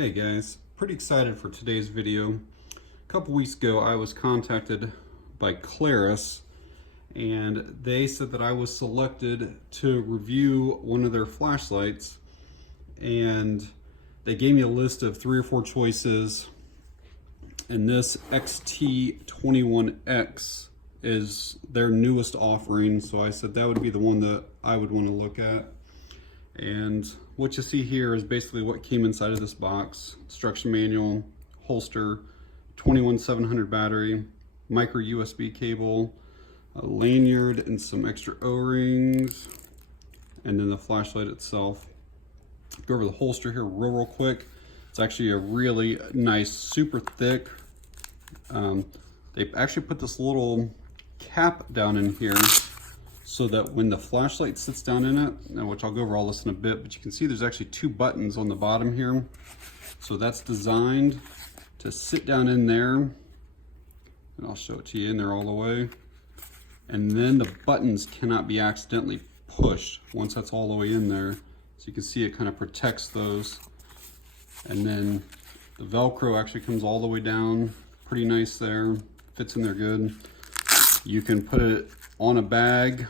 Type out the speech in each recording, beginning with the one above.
Hey guys, pretty excited for today's video. A couple weeks ago I was contacted by Klarus and they said that I was selected to review one of their flashlights, and they gave me a list of 3 or 4 choices, and this XT21X is their newest offering, so I said that would be the one that I would want to look at. And what you see here is basically what came inside of this box: instruction manual, holster, 21700 battery, micro USB cable, a lanyard and some extra O-rings, and then the flashlight itself. Go over the holster here real quick. It's actually a really nice, super thick. They actually put this little cap down in here so that when the flashlight sits down in it, which I'll go over all this in a bit, but you can see there's actually 2 buttons on the bottom here. So that's designed to sit down in there, and I'll show it to you in there all the way. And then the buttons cannot be accidentally pushed once that's all the way in there. So you can see it kind of protects those. And then the Velcro actually comes all the way down, pretty nice there, fits in there good. You can put it on a bag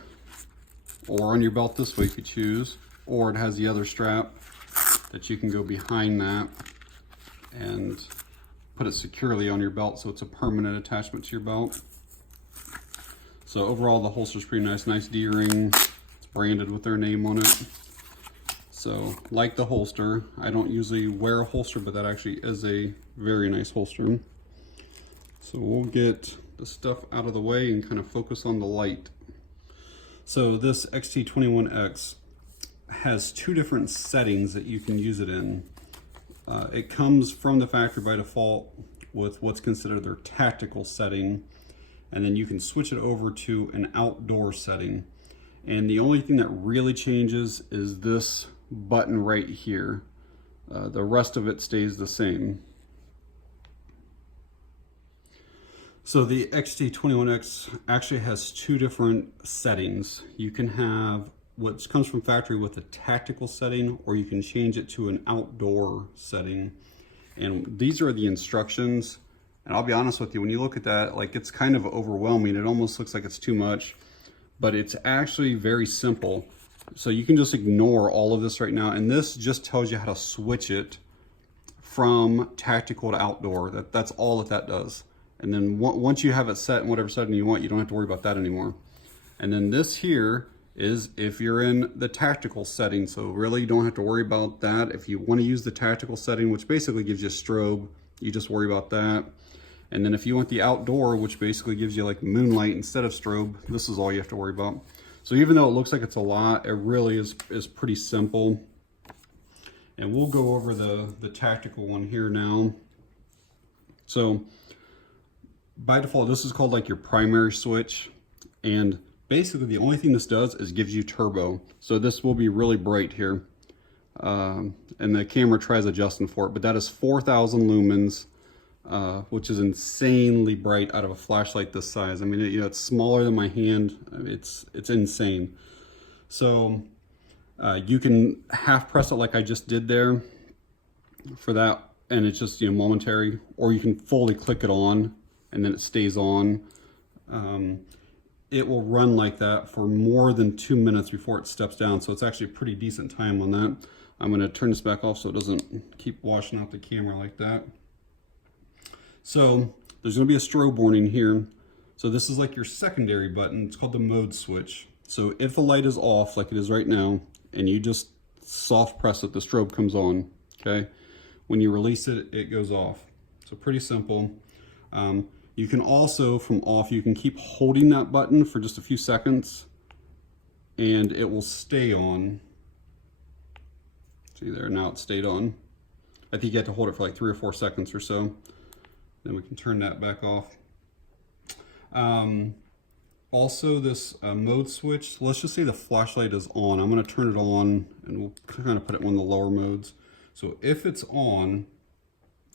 or on your belt this way if you choose, or it has the other strap that you can go behind that and put it securely on your belt, so it's a permanent attachment to your belt. So overall the holster's pretty nice, nice D-ring. It's branded with their name on it. So like the holster, I don't usually wear a holster, but that actually is a very nice holster. So we'll get the stuff out of the way and kind of focus on the light. So this XT21X has 2 different settings that you can use it in. It comes from the factory by default with what's considered their tactical setting, and then you can switch it over to an outdoor setting. And the only thing that really changes is this button right here. The rest of it stays the same. So the XT21X actually has 2 different settings. You can have what comes from factory with a tactical setting, or you can change it to an outdoor setting. And these are the instructions. And I'll be honest with you, when you look at that, like, it's kind of overwhelming. It almost looks like it's too much, but it's actually very simple. So you can just ignore all of this right now. And this just tells you how to switch it from tactical to outdoor. That's all that does. And then once you have it set in whatever setting you want, you don't have to worry about that anymore. And then this here is if you're in the tactical setting. So really you don't have to worry about that. If you want to use the tactical setting, which basically gives you a strobe, you just worry about that. And then if you want the outdoor, which basically gives you like moonlight instead of strobe, this is all you have to worry about. So even though it looks like it's a lot, it really is pretty simple. And we'll go over the tactical one here now. So by default, this is called like your primary switch. And basically the only thing this does is gives you turbo. So this will be really bright here. And the camera tries adjusting for it, but that is 4,000 lumens, which is insanely bright out of a flashlight this size. I mean, it's smaller than my hand. It's insane. So you can half press it like I just did there for that, and it's just, momentary, or you can fully click it on and then it stays on. It will run like that for more than 2 minutes before it steps down. So it's actually a pretty decent time on that. I'm going to turn this back off so it doesn't keep washing out the camera like that. So there's going to be a strobe warning here. So this is like your secondary button. It's called the mode switch. So if the light is off like it is right now, and you just soft press it, the strobe comes on. Okay. When you release it, it goes off. So pretty simple. You can also, from off, you can keep holding that button for just a few seconds and it will stay on. See there, now it stayed on. I think you have to hold it for like 3 or 4 seconds or so. Then we can turn that back off. Also this mode switch, let's just say the flashlight is on. I'm going to turn it on and we'll kind of put it in one of the lower modes. So if it's on,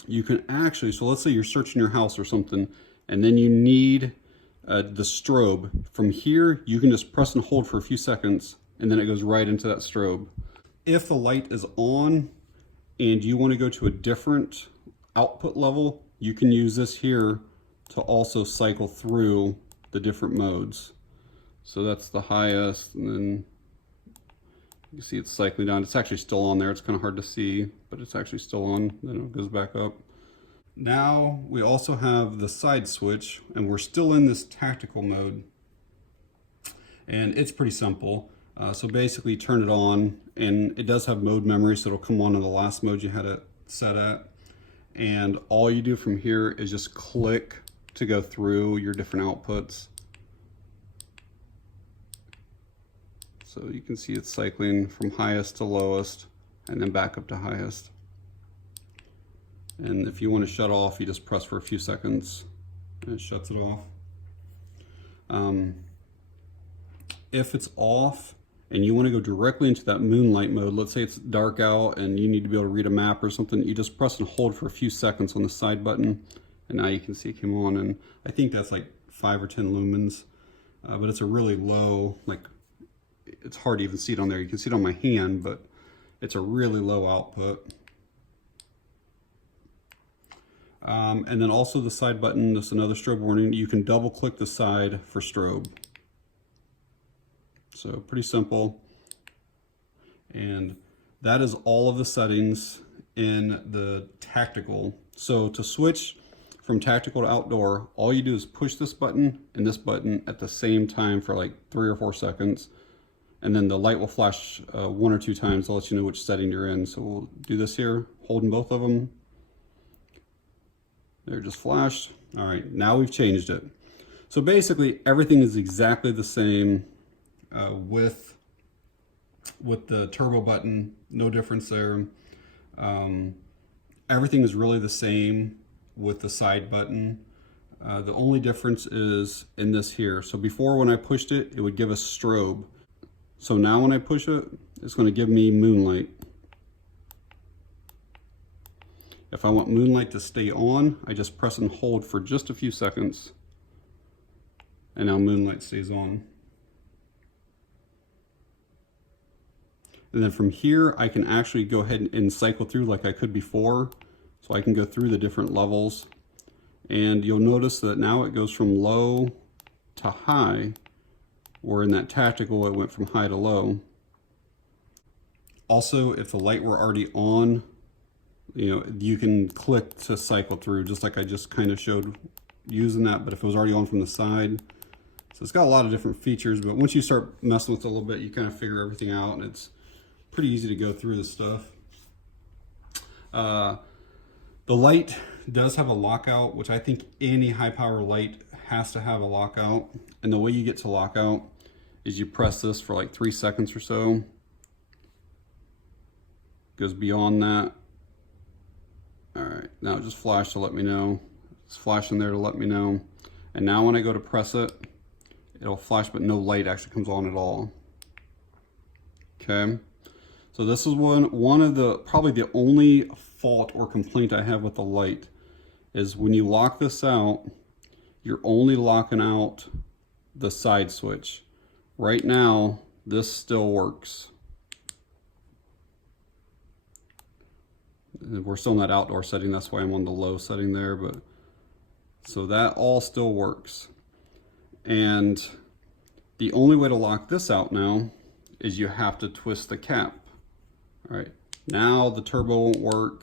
you can actually, so let's say you're searching your house or something, and then you need the strobe. From here, you can just press and hold for a few seconds, and then it goes right into that strobe. If the light is on, and you want to go to a different output level, you can use this here to also cycle through the different modes. So that's the highest, and then you see it's cycling down. It's actually still on there. It's kind of hard to see, but it's actually still on. Then it goes back up. Now we also have the side switch, and we're still in this tactical mode. And it's pretty simple. So basically turn it on, and it does have mode memory, so it'll come on in the last mode you had it set at. And all you do from here is just click to go through your different outputs. So you can see it's cycling from highest to lowest and then back up to highest. And if you want to shut off, you just press for a few seconds and it shuts it off. If it's off and you want to go directly into that moonlight mode, let's say it's dark out and you need to be able to read a map or something, you just press and hold for a few seconds on the side button, and now you can see it came on. And I think that's like 5 or 10 lumens, but it's a really low, like, it's hard to even see it on there. You can see it on my hand, but it's a really low output. And then also the side button, this is another strobe warning. You can double click the side for strobe. So pretty simple. And that is all of the settings in the tactical. So to switch from tactical to outdoor, all you do is push this button and this button at the same time for like 3 or 4 seconds. And then the light will flash 1 or 2 times to let you know which setting you're in. So we'll do this here, holding both of them. They're just flashed. All right, now we've changed it. So basically everything is exactly the same with the turbo button, no difference there. Everything is really the same with the side button. The only difference is in this here. So before, when I pushed it, it would give us strobe. So now when I push it, it's going to give me moonlight. If I want moonlight to stay on, I just press and hold for just a few seconds, and now moonlight stays on. And then from here, I can actually go ahead and cycle through like I could before. So I can go through the different levels, and you'll notice that now it goes from low to high, where in that tactical, it went from high to low. Also, if the light were already on, you can click to cycle through, just like I just kind of showed using that, but if it was already on from the side. So it's got a lot of different features, but once you start messing with it a little bit, you kind of figure everything out, and it's pretty easy to go through this stuff. The light does have a lockout, which I think any high power light has to have a lockout. And the way you get to lockout is you press this for like 3 seconds or so. Goes beyond that. All right, now it just flashed to let me know. It's flashing there to let me know. And now when I go to press it, it'll flash, but no light actually comes on at all. Okay, so this is one of the, probably the only fault or complaint I have with the light is when you lock this out, you're only locking out the side switch. Right now, this still works. We're still in that outdoor setting, that's why I'm on the low setting there, but so that all still works. And the only way to lock this out now is you have to twist the cap. All right, now the turbo won't work.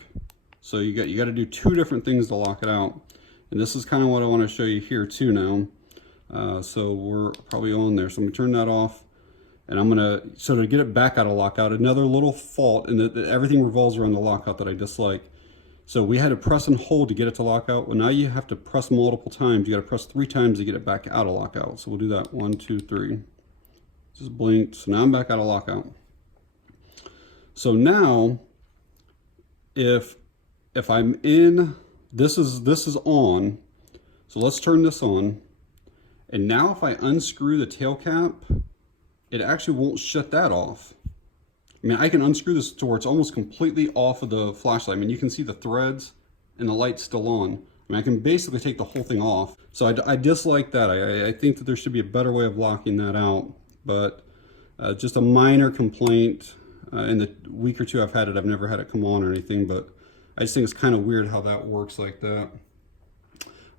So you got to do 2 different things to lock it out. And this is kind of what I want to show you here too now. So we're probably on there. So I'm gonna turn that off, and I'm gonna, so to get it back out of lockout, another little fault, and that everything revolves around the lockout that I dislike. So we had to press and hold to get it to lockout. Well, now you have to press multiple times. You got to press 3 times to get it back out of lockout. So we'll do that. 1, 2, 3. Just blinked. So now I'm back out of lockout. So now, if I'm in, this is on. So let's turn this on. And now if I unscrew the tail cap, it actually won't shut that off. I mean, I can unscrew this to where it's almost completely off of the flashlight. I mean, you can see the threads and the light's still on. I mean, I can basically take the whole thing off. So I dislike that. I think that there should be a better way of locking that out, but just a minor complaint. In the week or two I've had it, I've never had it come on or anything, but I just think it's kind of weird how that works like that.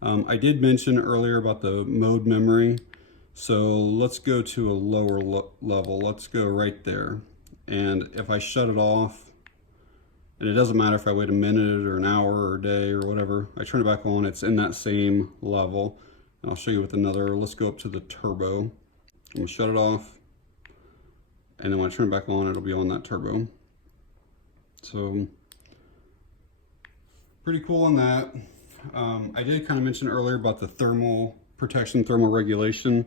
I did mention earlier about the mode memory. So let's go to a lower level. Let's go right there. And if I shut it off, and it doesn't matter if I wait a minute or an hour or a day or whatever, I turn it back on, it's in that same level. And I'll show you with another. Let's go up to the turbo. I'm gonna shut it off. And then when I turn it back on, it'll be on that turbo. So pretty cool on that. I did kind of mention earlier about the thermal protection, thermal regulation.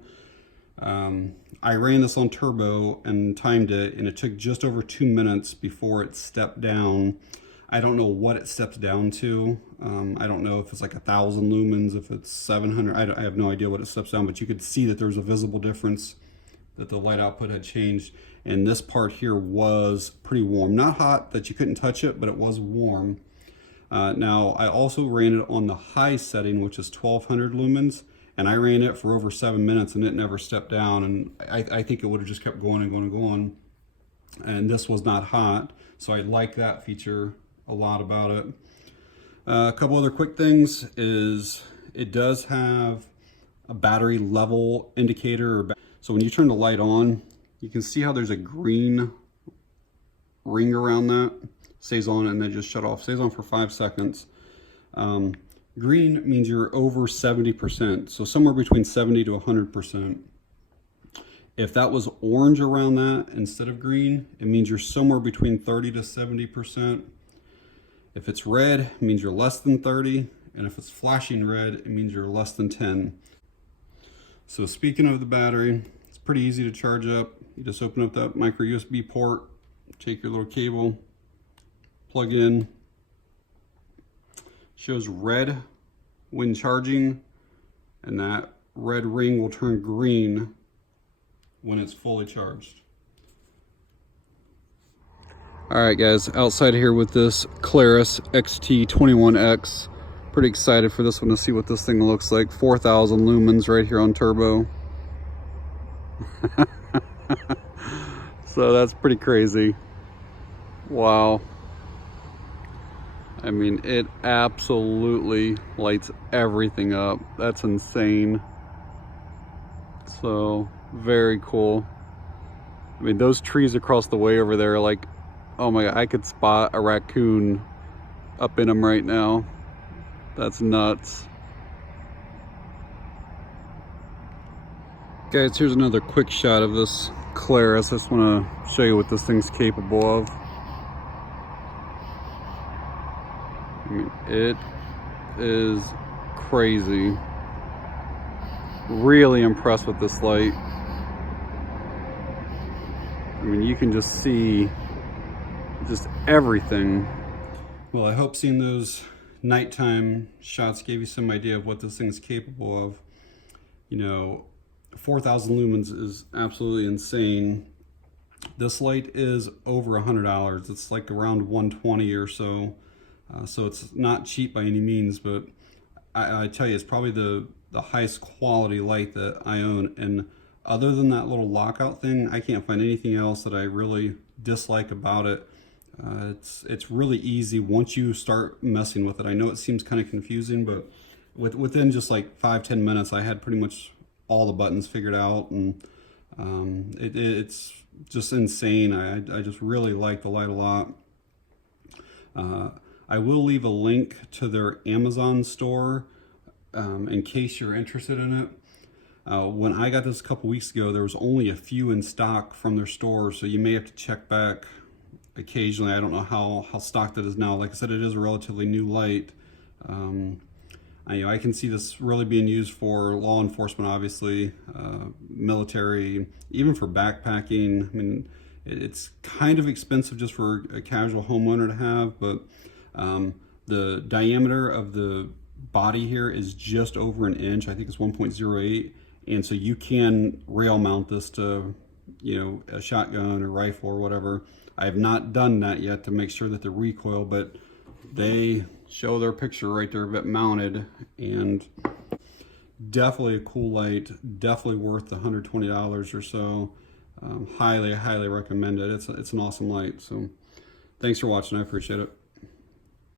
I ran this on turbo and timed it, and it took just over 2 minutes before it stepped down. I don't know what it steps down to. I don't know if it's like 1,000 lumens, if it's 700. I have no idea what it steps down, but you could see that there's a visible difference, that the light output had changed. And this part here was pretty warm. Not hot that you couldn't touch it, but it was warm. Now, I also ran it on the high setting, which is 1200 lumens, and I ran it for over 7 minutes and it never stepped down. And I think it would have just kept going and going and going. And this was not hot, so I like that feature a lot about it. A couple other quick things is it does have a battery level indicator. So when you turn the light on, you can see how there's a green ring around that. Stays on and then just shut off. Stays on for 5 seconds. Green means you're over 70%, so somewhere between 70 to 100%. If that was orange around that instead of green, it means you're somewhere between 30 to 70%. If it's red, it means you're less than 30, and if it's flashing red, it means you're less than 10. So speaking of the battery, it's pretty easy to charge up. You just open up that micro USB port, take your little cable, plug in. Shows red when charging, and that red ring will turn green when it's fully charged. All right, guys, outside here with this Klarus XT21X. Pretty excited for this one to see what this thing looks like. 4,000 lumens right here on turbo. So that's pretty crazy. Wow. I mean, it absolutely lights everything up. That's insane. So, very cool. I mean, those trees across the way over there, like, oh my God, I could spot a raccoon up in them right now. That's nuts. Guys, here's another quick shot of this Klarus. I just want to show you what this thing's capable of. I mean, it is crazy. Really impressed with this light. I mean, you can just see just everything. Well, I hope seeing those nighttime shots gave you some idea of what this thing is capable of. You know, 4,000 lumens is absolutely insane. This light is over $100. It's like around 120 or so. So it's not cheap by any means, but I tell you, it's probably the highest quality light that I own. And other than that little lockout thing, I can't find anything else that I really dislike about it. It's really easy once you start messing with it. I know it seems kind of confusing, but within just like 5-10 minutes, I had pretty much all the buttons figured out, and it's just insane. I just really like the light a lot. I will leave a link to their Amazon store in case you're interested in it. When I got this a couple weeks ago, there was only a few in stock from their store, so you may have to check back occasionally. I don't know how stocked it is now. Like I said, it is a relatively new light. I can see this really being used for law enforcement, obviously, military, even for backpacking. I mean, it's kind of expensive just for a casual homeowner to have, but the diameter of the body here is just over 1 inch. I think it's 1.08, and so you can rail mount this to, you know, a shotgun or rifle or whatever. I have not done that yet to make sure that the recoil, but they show their picture right there of it mounted, and definitely a cool light, definitely worth the $120 or so. highly recommend it. It's an awesome light. So thanks for watching. I appreciate it.